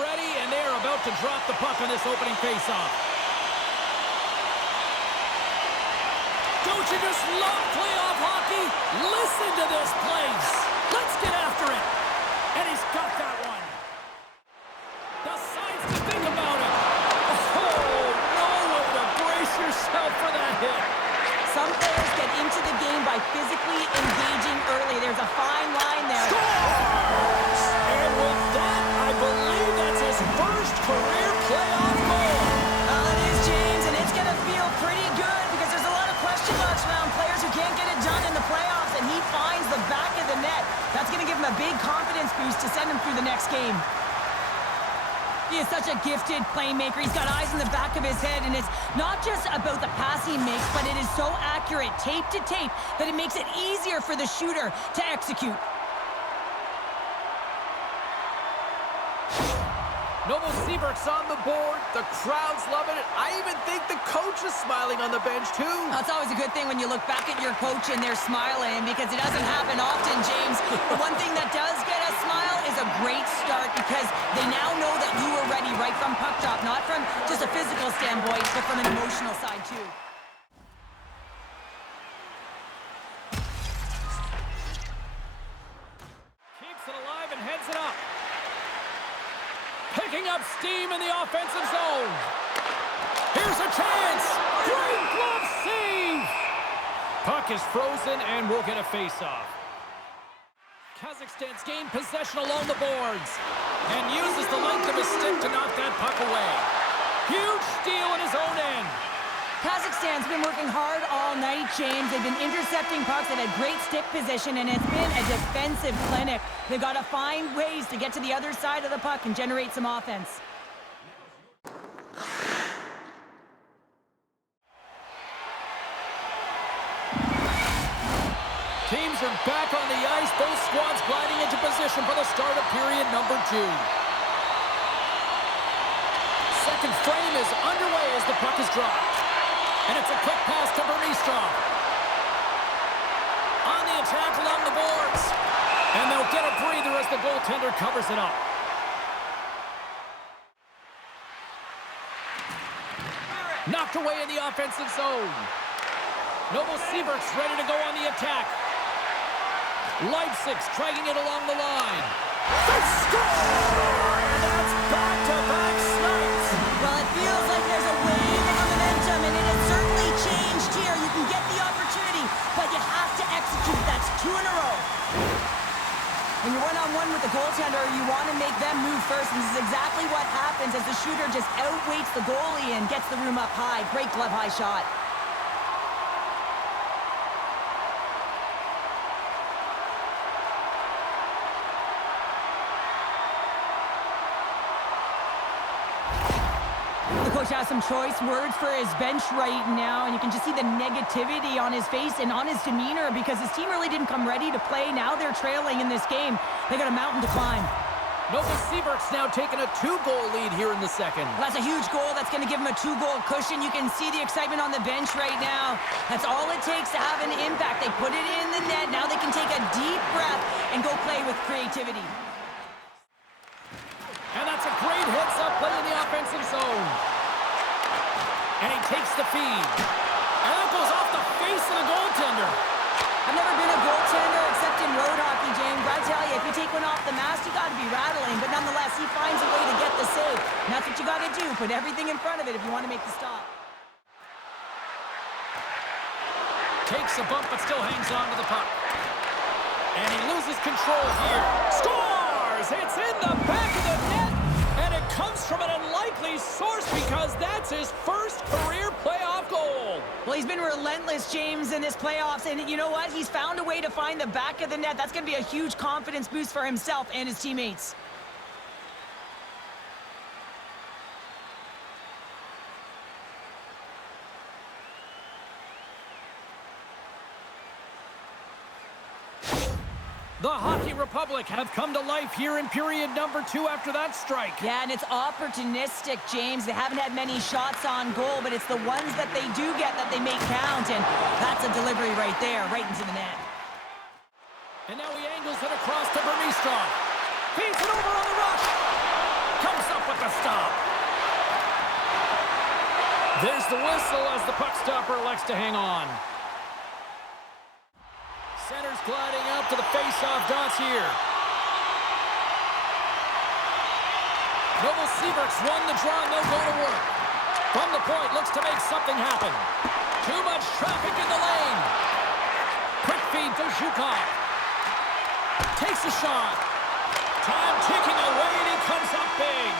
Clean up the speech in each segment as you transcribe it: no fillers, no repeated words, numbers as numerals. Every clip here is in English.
ready, and they are about to drop the puck on this opening faceoff. Don't you just love playoff hockey? Listen to this place. Let's get after it. And he's got that one. Decides to think about it. Oh, no way to brace yourself for that hit. Some players get into the game by physically engaging early. There's a fine line there. Scores! And with that, I believe that's his first career playoff goal. It is, James, and it's going to feel pretty good because there's a lot of question marks around players who can't get it done in the playoffs, and he finds the back of the net. That's going to give him a big confidence boost to send him through the next game. He is such a gifted playmaker. He's got eyes in the back of his head, and it's not just about the pass he makes, but it is so accurate, tape to tape, that it makes it easier for the shooter to execute. Novosibirsk's on the board. The crowd's loving it. I even think the coach is smiling on the bench, too. It's always a good thing when you look back at your coach and they're smiling, because it doesn't happen often, James. The one thing that does get a smile is a great start, because they now know that you were ready right from puck drop, not from just a physical standpoint, but from an emotional side, too. Keeps it alive and heads it up. Picking up steam in the offensive zone. Here's a chance. Great glove save. Puck is frozen and we'll get a face-off. Kazakhstan's gained possession along the boards and uses the length of his stick to knock that puck away. Huge steal in his own end. Kazakhstan's been working hard all night, James. They've been intercepting pucks at a great stick position, and it's been a defensive clinic. They've got to find ways to get to the other side of the puck and generate some offense. Teams are back on the ice. Both squads gliding into position for the start of period number 2. Second frame is underway as the puck is dropped. And it's a quick pass to Barys Nur-Sultan. On the attack along the boards. And they'll get a breather as the goaltender covers it up. Knocked away in the offensive zone. Novosibirsk's ready to go on the attack. Leipzig's dragging it along the line. They score! And that's back-to-back snipes. Well, it feels like there's a wave of momentum, and it has certainly changed here. You can get the opportunity, but you have to execute. That's 2 in a row. When you're one-on-one with the goaltender, you want to make them move first, and this is exactly what happens as the shooter just outweights the goalie and gets the room up high. Great glove-high shot. Coach has some choice words for his bench right now, and you can just see the negativity on his face and on his demeanor because his team really didn't come ready to play. Now they're trailing in this game. They got a mountain to climb. Novosibirsk's now taking a 2-goal lead here in the second. Well, that's a huge goal. That's going to give him a 2-goal cushion. You can see the excitement on the bench right now. That's all it takes to have an impact. They put it in the net. Now they can take a deep breath and go play with creativity. And that's a great hits-up play in the offensive zone. And he takes the feed. And that goes off the face of the goaltender. I've never been a goaltender except in road hockey, James. I tell you, if you take one off the mast, you got to be rattling. But nonetheless, he finds a way to get the save. And that's what you got to do. Put everything in front of it if you want to make the stop. Takes a bump, but still hangs on to the puck. And he loses control here. Scores! It's in the back of the net. And it comes from an unlikely source because that's his first career playoff goal. Well, he's been relentless, James, in this playoffs. And you know what? He's found a way to find the back of the net. That's going to be a huge confidence boost for himself and his teammates. The Hockey Republic have come to life here in period number 2 after that strike. Yeah, and it's opportunistic, James. They haven't had many shots on goal, but it's the ones that they do get that they make count, and that's a delivery right there, right into the net. And now he angles it across to Barys Nur-Sultan. Feeds it over on the rush. Comes There's the whistle as the puck stopper elects to hang on. Center's gliding out to the face-off dots here. Novosibirsk won the draw and they'll go to work. From the point, looks to make something happen. Too much traffic in the lane. Quick feed to Zhukov. Takes a shot. Time ticking away and he comes up big.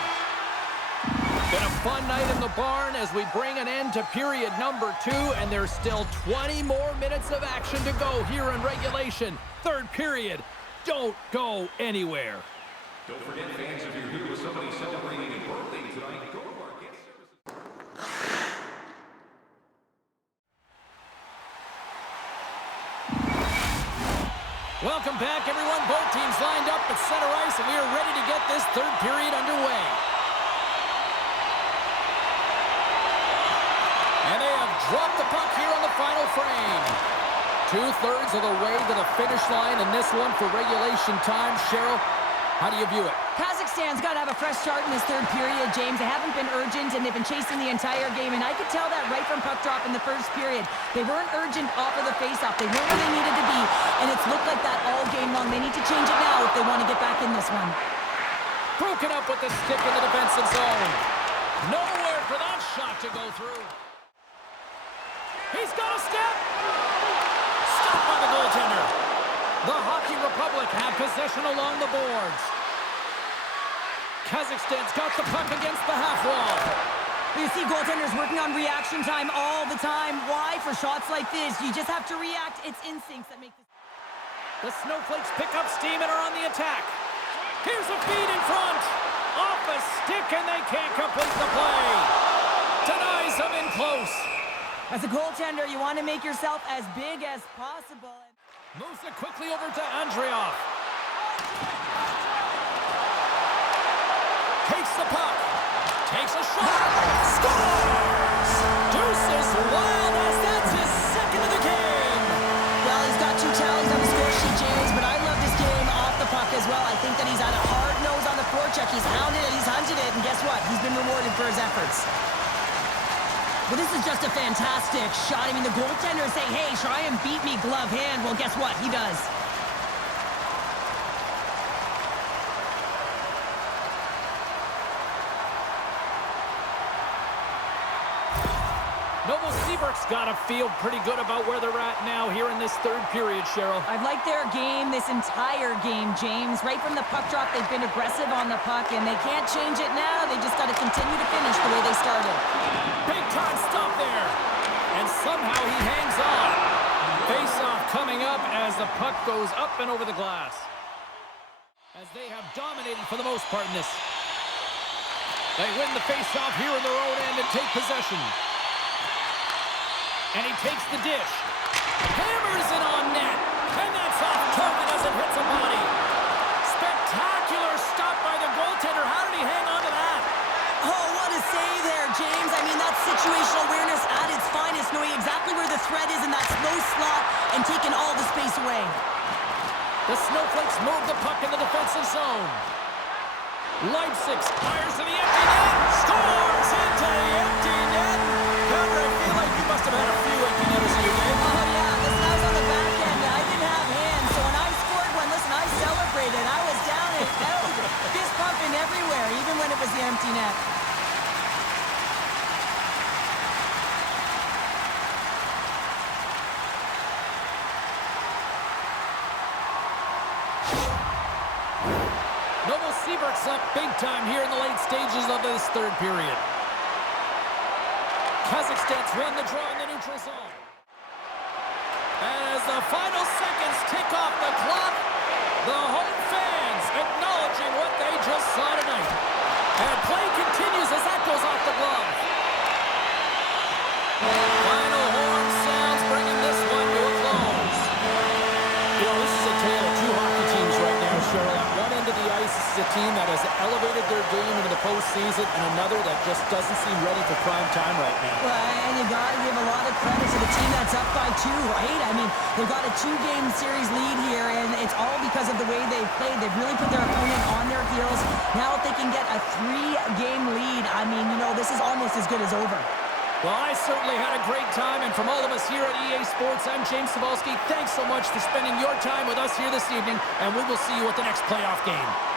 Been a fun night in the barn as we bring an end to period number 2, and there's still 20 more minutes of action to go here in regulation. Third period. Don't go anywhere. Don't forget, fans, if you're here with somebody celebrating a birthday tonight, go to our guest services. Welcome back, everyone. Both teams lined up at center ice, and we are ready to get this third period underway. And they have dropped the puck here on the final frame. 2/3 of the way to the finish line in this one for regulation time. Cheryl, how do you view it? Kazakhstan's got to have a fresh start in this third period, James. They haven't been urgent, and they've been chasing the entire game, and I could tell that right from puck drop in the first period. They weren't urgent off of the faceoff. They weren't where they needed to be, and it's looked like that all game long. They need to change it now if they want to get back in this one. Broken up with the stick in the defensive zone. Nowhere for that shot to go through. He's got a step. Stopped by the goaltender. The Hockey Republic have possession along the boards. Kazakhstan's got the puck against the half wall. You see goaltenders working on reaction time all the time. Why? For shots like this, you just have to react. It's instincts that make this. The Snowflakes pick up steam and are on the attack. Here's a feed in front. Off a stick, and they can't complete the play. Denies them in close. As a goaltender, you want to make yourself as big as possible. Moves it quickly over to Andreoff. Takes the puck. Takes a shot. Scores! Deuces wild as that's his second of the game. Well, he's got 2 tallies on the score sheet, James, but I love this game off the puck as well. I think that he's had a hard nose on the forecheck. He's hounded it, he's hunted it, and guess what? He's been rewarded for his efforts. Well, this is just a fantastic shot. I mean, the goaltender is saying, hey, try and beat me glove hand. Well, guess what? He does. Novosibirsk's got to feel pretty good about where they're at now here in this third period, Cheryl. I've liked their game this entire game, James. Right from the puck drop, they've been aggressive on the puck, and they can't change it now. They just got to continue to finish the way they started. Big time stop there. And somehow he hangs on. Face-off coming up as the puck goes up and over the glass. As they have dominated for the most part in this. They win the face-off here in their own end and take possession. And he takes the dish. Hammers it on net. And that's off target as it hits a body. Spectacular stop by the goaltender. How did he hang on to that? Oh, what a save there, James. I mean, that's situational awareness at its finest, knowing exactly where the threat is in that slow slot and taking all the space away. The Snowflakes move the puck in the defensive zone. Leipzig fires to the empty net. Scores into the empty net. Connor, I feel like you must have had a few empty netters in your game. Oh, yeah. Listen, I was on the back end. I didn't have hands, so when I scored one, listen, I celebrated. I was down and out, fist pumping everywhere, even when it was the empty net. Novosibirsk's up big time here in the late stages of this third period. Kazakhstan's won the draw in the neutral zone. As the final seconds tick off the clock, the home fans acknowledging what they just saw tonight. And play continues as that goes off the glove. Final horn sounds, bringing this one to a close. You know, this is a tale of 2 hockey teams right now, Cheryl. At one end of the ice, this is a team that has elevated their game into the postseason, and another that just doesn't seem ready for prime time right now. Well, and you got to give a lot of credit to the team that's up by 2, right? I mean, they've got a 2-game series lead here, and it's all because of the way they've played. They've really put their opponent on their heels. Now if they can get a 3-game lead, I mean, you know, this is almost as good as over. Well, I certainly had a great time, and from all of us here at EA Sports, I'm James Cybulski. Thanks so much for spending your time with us here this evening, and we will see you at the next playoff game.